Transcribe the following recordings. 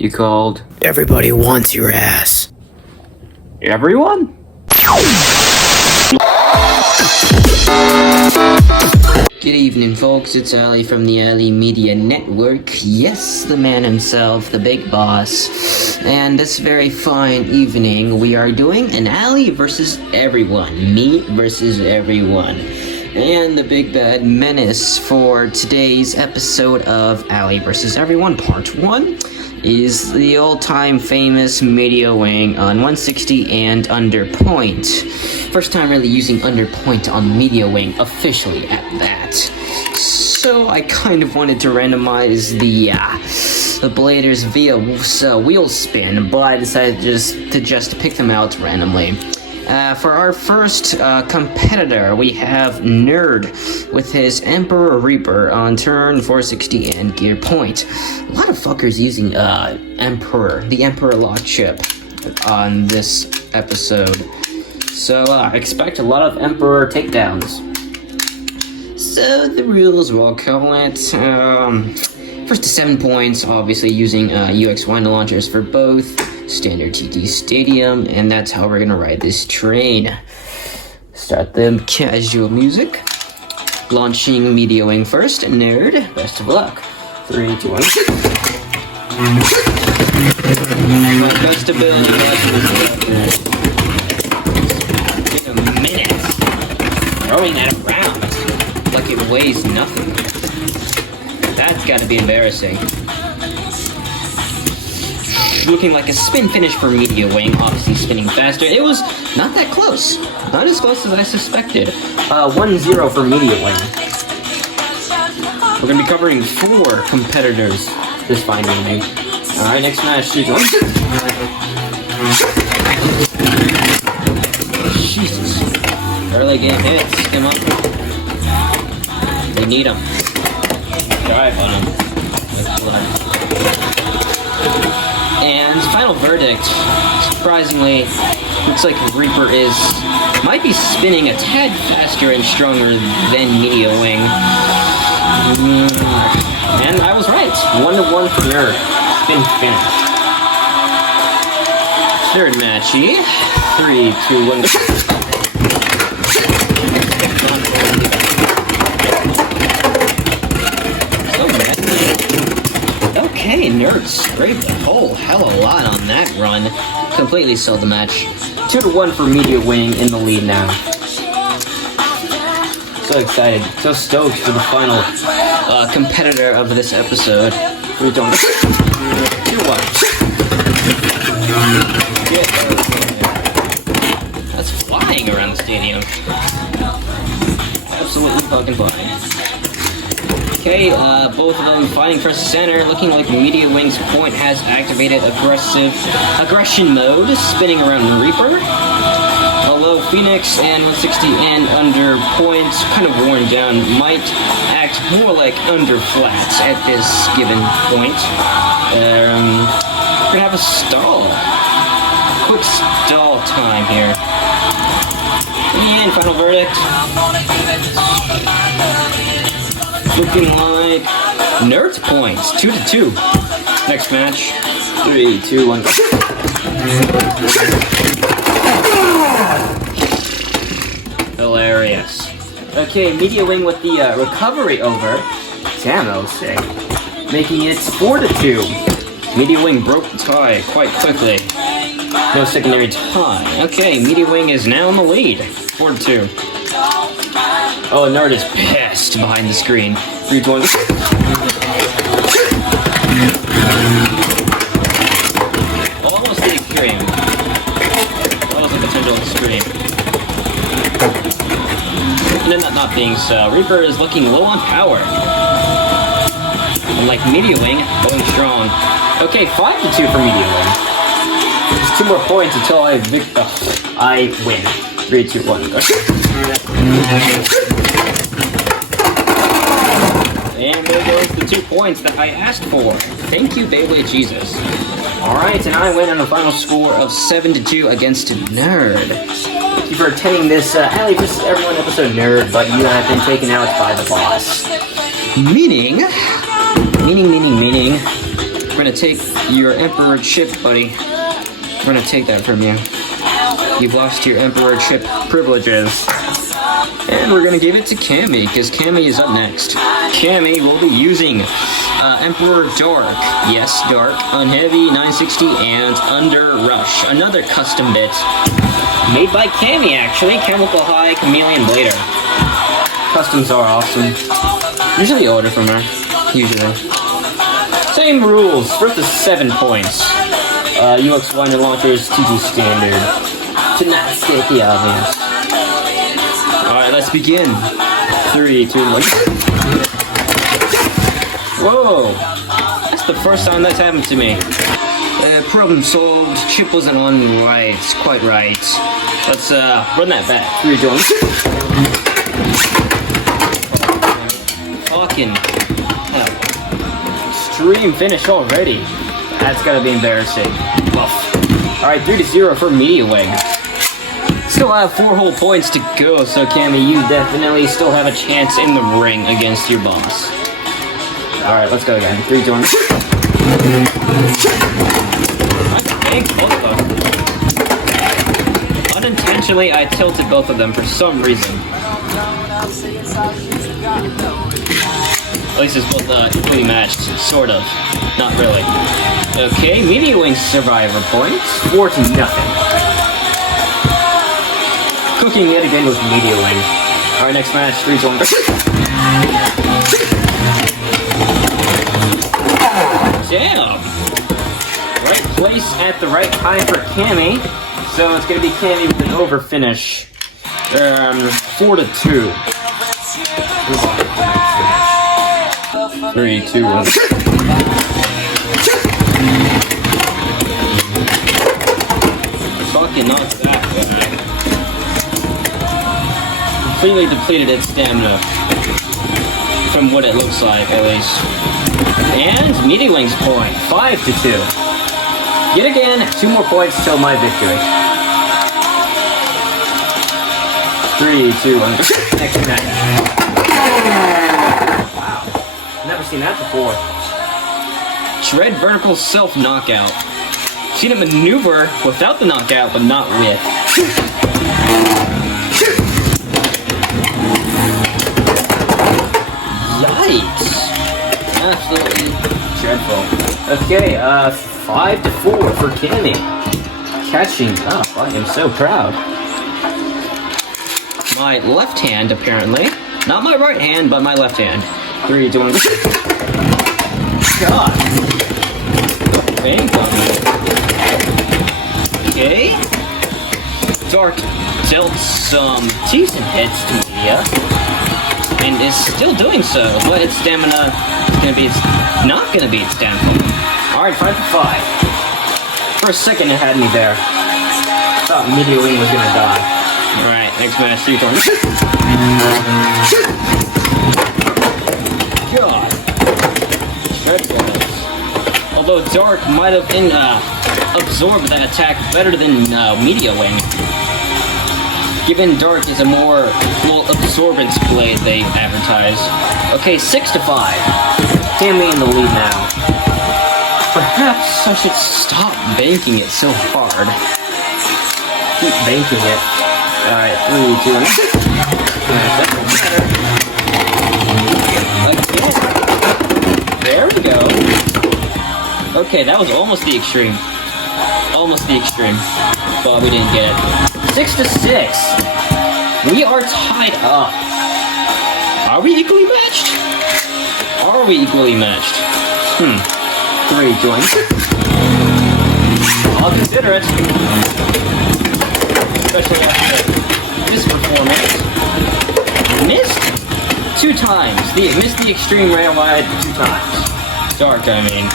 You called? Everybody wants your ass. Everyone? Good evening, folks. It's Allie from the Allie Media Network. Yes, the man himself, the big boss. And this very fine evening, we are doing an Allie versus everyone. Me versus everyone. And the big bad menace for today's episode of Allie versus Everyone Part 1 is the all-time famous media wing on 160 and under point. First time really using under point on media wing officially at that. So I kind of wanted to randomize the bladers via wheel spin, but I decided to just pick them out randomly. For our first competitor, we have Nerd with his Emperor Reaper on turn 460 and gear point. A lot of fuckers using Emperor, the Emperor lock chip on this episode. So expect a lot of Emperor takedowns. So the rules, we'll call it first to 7 points, obviously using UX wind launchers for both. Standard TT Stadium, and that's how we're gonna ride this train. Start the casual music. Launching media wing first, Nerd. Best of luck. 3, 2, 1. Best ability. Take a minute. Throwing that around like it weighs nothing. That's gotta be embarrassing. Looking like a spin finish for media wing, obviously spinning faster. It was not that close. Not as close as I suspected. 1-0 for media wing. We're gonna be covering 4 competitors this fine evening. Alright, next match. Jesus. Early game hits. Come on. We need them. Drive on them. And final verdict, surprisingly, looks like Reaper might be spinning a tad faster and stronger than Media Wing. And I was right. 1-1 for Nerd. Spin finish. Third matchy. 3, 2, 1. Okay, Nerd scraped a whole hell of a lot on that run. Completely sold the match. 2-1 for Media Wing in the lead now. So excited, so stoked for the final competitor of this episode. 3, 2, 1. That's flying around the stadium. Absolutely fucking flying. Okay, both of them fighting for center, looking like Media Wing's point has activated aggression mode, spinning around the Reaper. Although Phoenix and 160 and under points, kind of worn down, might act more like under flats at this given point. We're gonna have a stall. Quick stall time here. And final verdict. Looking like Nerd's points, 2-2. Next match, 3, 2, 1. Hilarious. Okay, Media Wing with the recovery over. Damn, that was sick. Making it 4-2. Media Wing broke the tie quite quickly. No secondary tie. Okay, Media Wing is now in the lead. 4-2. Oh, Nerd is pissed behind the screen. 3, 2, 1. Almost the extreme. Almost the potential extreme. And then that not being so, Reaper is looking low on power. Unlike Media Wing, going strong. Okay, 5-2 for Media Wing. Just 2 more points until I win. 3, 2, 1. And there goes the 2 points that I asked for. Thank you, Beyblade Jesus. Alright, and I win on a final score of 7-2 against Nerd. Thank you for attending this Allie vs. Everyone episode, Nerd, but you have been taken out by the boss. Meaning, we're gonna gonna take your Emperor chip, buddy. We're gonna take that from you. You've lost your Emperor chip privileges. And we're gonna give it to Cammy, because Cammy is up next. Cammy will be using Emperor Dark. Yes, Dark. On Heavy, 960, and Under Rush. Another custom bit. Made by Cammy, actually. Chemical High, Chameleon Blader. Customs are awesome. Usually order from her. Usually. Same rules. First is 7 points. UX Winder Launchers, TG Standard. To not state the obvious. Alright, let's begin. 3, 2, 1. Whoa! That's the first time that's happened to me. Problem solved. Chip wasn't on right. Quite right. Let's run that back. 3, 2, 1. Fucking hell. Extreme finish already. That's gotta be embarrassing. Alright, 3-0 for Media Wing. Still have 4 whole points to go, so Cammy, you definitely still have a chance in the ring against your boss. Alright, let's go again. 3, 2, 1. Unintentionally, I tilted both of them for some reason. At least it's both equally matched, sort of. Not really. Okay, Media Wing survivor points. 4-0. Cooking yet again with Media Wing. Alright, next match, 3, 2, 1. Damn! Right place at the right time for Cammy. So it's gonna be Cammy with an over finish. 4-2. 3, 2, 1. Fucking not that bad. Completely depleted its stamina. From what it looks like, at least. And Media Wing's point, 5-2. Yet again, 2 more points till my victory. 3, 2, 1. Next match. Wow. Never seen that before. Shred vertical self knockout. Seen a maneuver without the knockout, but not with. Yikes. Absolutely dreadful. Okay, 5-4 for Cammy. Catching up. I am so proud. My left hand, apparently. Not my right hand, but my left hand. 3, 2, 1. God. Okay. Dark dealt some decent hits to Media. And is still doing so, but its stamina is gonna be not gonna be its downfall. Alright, 5-5. For a second it had me there. I thought Media Wing was gonna die. Alright, next match, 3, 2, 1. God. Although Dark might have absorbed that attack better than Media Wing. Given Dark is a more, absorbance blade they advertise. Okay, 6-5. Cammy in the lead now. Perhaps I should stop banking it so hard. Keep banking it. Alright, 3, 2, 1. Again. There we go. Okay, that was almost the extreme. Almost the extreme. But we didn't get it. 6-6. We are tied up. Are we equally matched? Are we equally matched? 3, 2, 1. I'll consider it. Especially after this performance. Missed 2 times. Missed the extreme rail wide 2 times. Dark, I mean.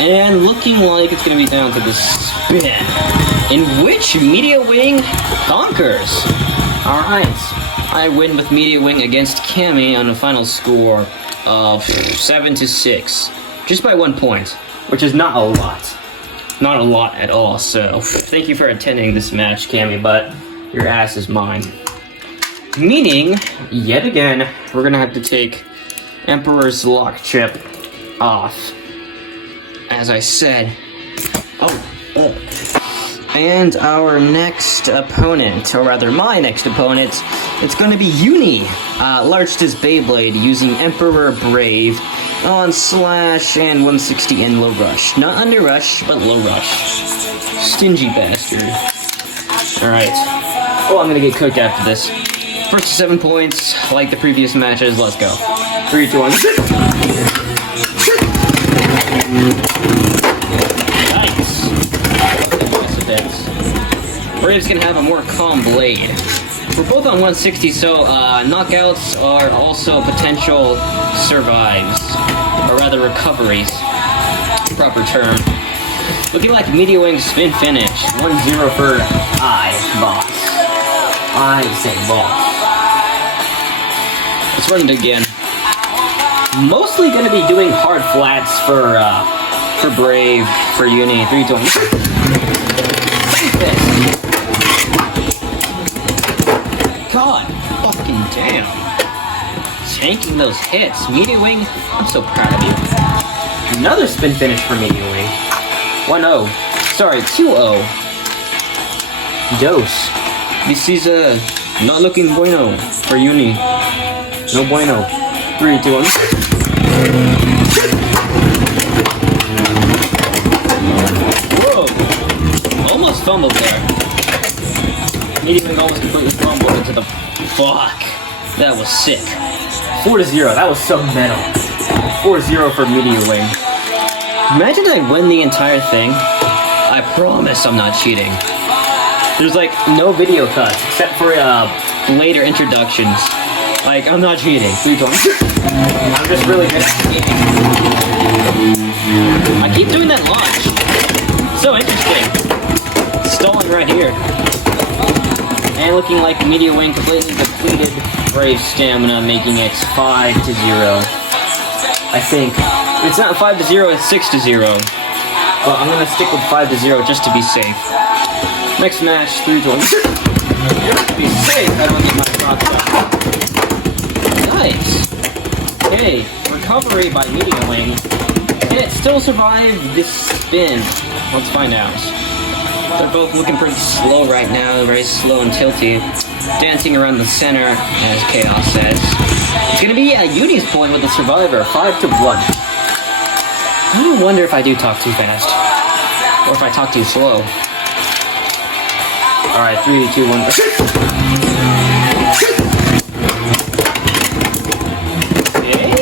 And looking like it's going to be down to the spin, in which Media Wing conquers. Alright, I win with Media Wing against Cammy on a final score of 7-6. Just by 1 point, which is not a lot. Not a lot at all, so thank you for attending this match, Cammy, but your ass is mine. Meaning, yet again, we're going to have to take Emperor's Lock Chip off. as I said. And our next opponent, or rather my next opponent, it's going to be Uni. Larged his Beyblade using Emperor Brave on Slash and 160 and Low Rush. Not Under Rush, but Low Rush. Stingy bastard. Alright. Oh, I'm going to get cooked after this. First 7 points, like the previous matches, let's go. 3, 2, 1. Brave's gonna have a more calm blade. We're both on 160, so knockouts are also potential survives. Or rather, recoveries. Proper term. Looking like Media Wing spin finish. 1-0 for boss. I say boss. Let's run it again. Mostly gonna be doing hard flats for Brave, for Uni. 3, 2, 1. God fucking damn. Tanking those hits. Media Wing, I'm so proud of you. Another spin finish for Media Wing. 1-0. Sorry, 2-0. Dose. This is not looking bueno for Uni. No bueno. 3, 2, 1. Whoa. Almost fumbled there. Media Wing almost completely fumbled into the... Fuck. That was sick. 4-0. That was so metal. 4-0 for Media Wing. Imagine I win the entire thing. I promise I'm not cheating. There's like no video cuts except for later introductions. Like, I'm not cheating. I'm just really good at cheating. I keep doing that launch. So interesting. Stalling right here. And looking like Media Wing completely depleted Brave stamina, making it 5-0. I think. It's not 5-0, it's 6-0. But I'm gonna stick with 5-0 just to be safe. Next match, 3 to 1. Just to be safe, I don't get my shots up. Nice. Okay, recovery by Media Wing. Can it still survive this spin? Let's find out. They're both looking pretty slow right now, very slow and tilty. Dancing around the center, as Chaos says. It's gonna be at Uni's point with the survivor, 5-1. I wonder if I do talk too fast. Or if I talk too slow. Alright, 3, 2, 1. Okay.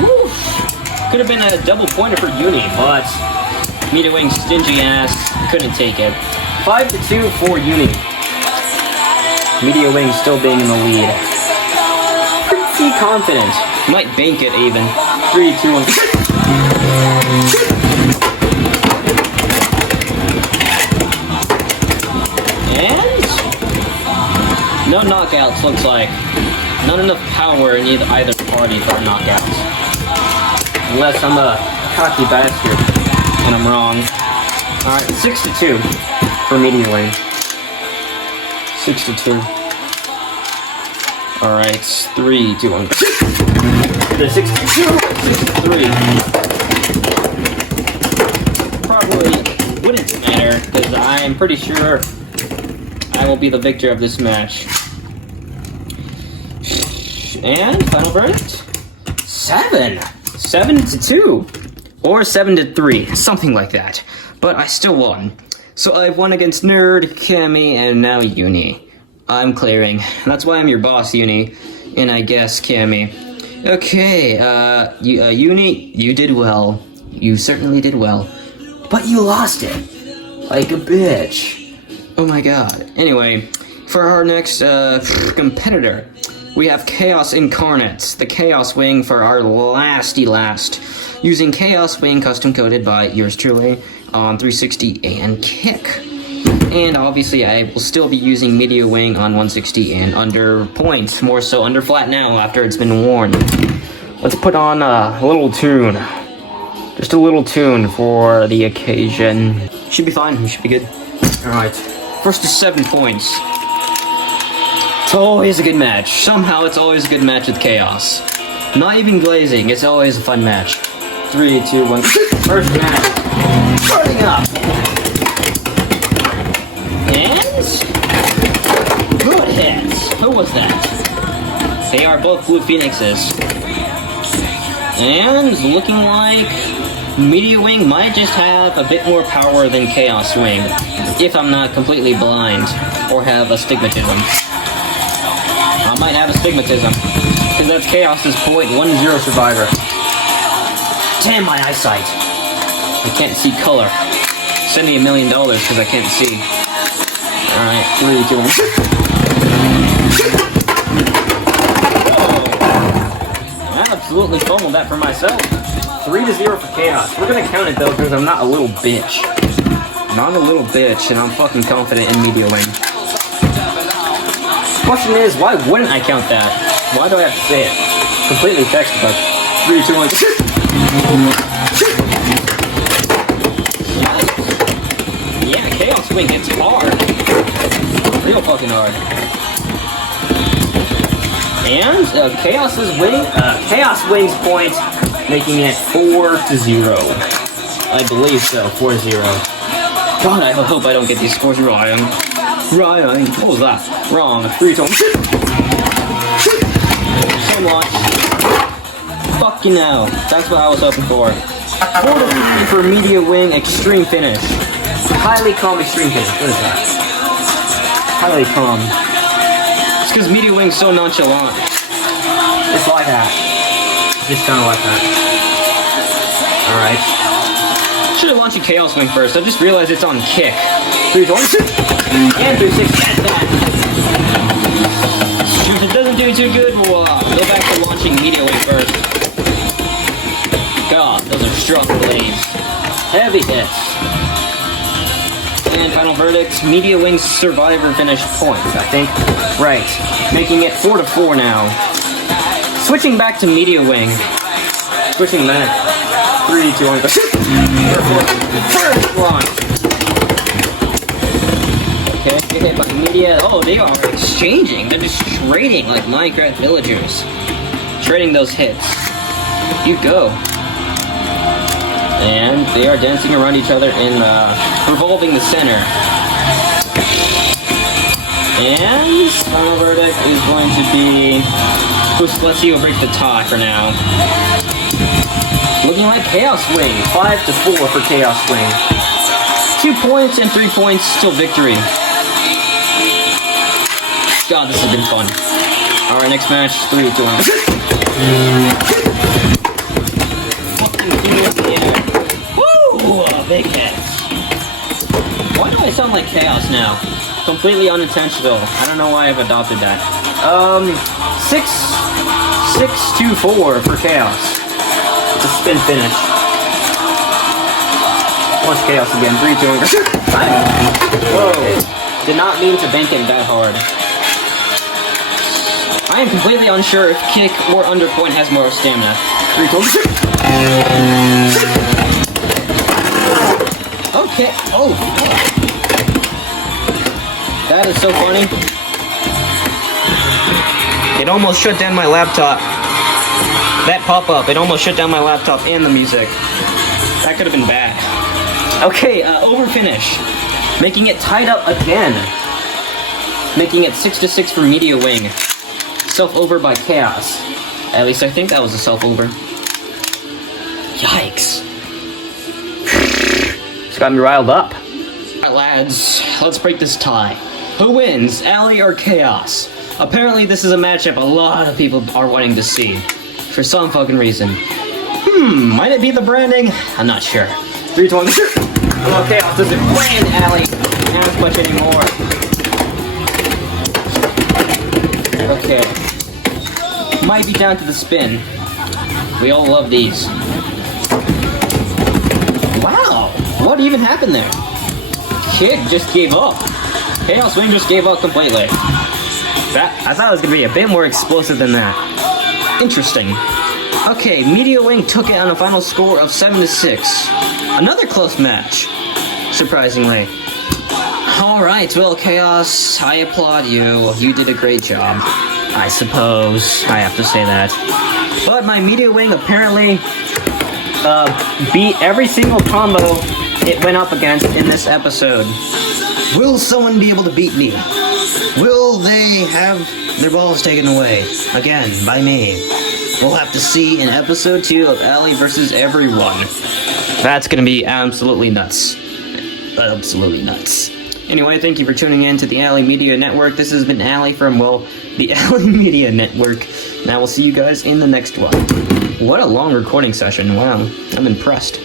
Woo. Could have been a double pointer for Uni, but Media Wing's stingy ass couldn't take it. 5-2 for Uni. Media Wing still being in the lead. Pretty confident. Might bank it even. 3, 2, 1. And no knockouts, looks like. Not enough power in either party for knockouts. Unless I'm a cocky bastard and I'm wrong. Alright, 6-2 for Media Wing. 6-2. Alright, 3, 2, 1. They're 6-2, 6-3. Probably wouldn't matter, because I'm pretty sure I will be the victor of this match. And final verdict? 7-2. Or 7-3, something like that. But I still won. So I've won against Nerd, Cammy, and now Uni. I'm clearing. That's why I'm your boss, Uni. And I guess Cammy. Okay, Uni, you did well. You certainly did well. But you lost it. Like a bitch. Oh my god. Anyway, for our next competitor, we have Chaos Incarnate, the Chaos Wing for our lasty last. Using Chaos Wing custom coded by yours truly on 360 and Kick. And obviously I will still be using Media Wing on 160 and under point, more so under flat now after it's been worn. Let's put on a little tune. Just a little tune for the occasion. Should be fine, we should be good. Alright, first to 7 points. It's always a good match. Somehow it's always a good match with Chaos. Not even glazing, it's always a fun match. 3, 2, 1. First match. Starting up. And good hits. Who was that? They are both Blue Phoenixes. And looking like Media Wing might just have a bit more power than Chaos Wing, if I'm not completely blind or have astigmatism. I might have astigmatism, because that's Chaos's .10 survivor. Damn my eyesight. I can't see color. Send me $1 million because I can't see. Alright, 3, 2, 1. I absolutely fumbled that for myself. 3-0 for Chaos. We're gonna count it though because I'm not a little bitch. Not a little bitch, and I'm fucking confident in Media Wing. Question is, why wouldn't I count that? Why do I have to say it? Completely textbook. 3, 2, 1. Yeah, Chaos Wing hits hard. Real fucking hard. And Chaos Wing's point, making it 4-0. I believe so, 4-0. God, I hope I don't get these scores wrong. Ryan, what was that? Wrong. 3, 2, 1. Same launch. Fucking hell. That's what I was hoping for. 4-3 for Media Wing Extreme Finish. Highly calm Extreme Finish. What is that? Highly calm. It's because Media Wing's so nonchalant. It's like that. Just kind of like that. Alright. Should have launched a Chaos Wing first. I just realized it's on kick. 3, 2, 1. And 3, 6. That's that. If it doesn't do too good, we'll go back to launching Media Wing first. God, those are strong blades. Heavy hits. And final verdict, Media Wing's survivor finished point, I think. Right. Making it 4-4 now. Switching back to Media Wing. Switching back. 3, 2, 1. First launch. Okay, get hit by the Media. Oh, they are exchanging. They're just trading like Minecraft villagers. Trading those hits. You go. And they are dancing around each other in revolving the center. And final verdict is going to be Busplessi will break the tie for now. Looking like Chaos Wing. 5-4 for Chaos Wing. 2 points and 3 points, still victory. God, this has been fun. Alright, next match, 3, 2, 1. Woo! Big hits. Why do I sound like Chaos now? Completely unintentional. I don't know why I've adopted that. 6-2-4 for Chaos. It's a spin finish. Watch Chaos again. 3, 2, 1. Whoa. Did not mean to bank it that hard. I am completely unsure if kick or underpoint has more stamina. 3, 2, 1. Okay. Oh. That is so funny. It almost shut down my laptop. That pop-up, it almost shut down my laptop and the music. That could have been bad. Okay, over finish. Making it tied up again. Making it 6-6 for Media Wing. Self-over by Chaos. At least I think that was a self-over. Yikes. It's got me riled up. Alright, lads, let's break this tie. Who wins, Allie or Chaos? Apparently this is a matchup a lot of people are wanting to see. For some fucking reason. Might it be the branding? I'm not sure. 3, 2, 1. Hello, Chaos doesn't brand Allie as much anymore. Okay. Might be down to the spin. We all love these. Wow! What even happened there? Kid just gave up. Chaos Wing just gave up completely. I thought it was going to be a bit more explosive than that. Interesting. Okay, Media Wing took it on a final score of 7-6. Another close match, surprisingly. Alright, well, Chaos, I applaud you. You did a great job. I suppose I have to say that. But my Media Wing apparently beat every single combo it went up against in this episode. Will someone be able to beat me? Will they have their balls taken away again by me? We'll have to see in episode 2 of Allie versus everyone. That's gonna be absolutely nuts. Absolutely nuts. Anyway, thank you for tuning in to the Allie Media Network. This has been Allie from, well, the Allie Media Network. And I will see you guys in the next one. What a long recording session. Wow, I'm impressed.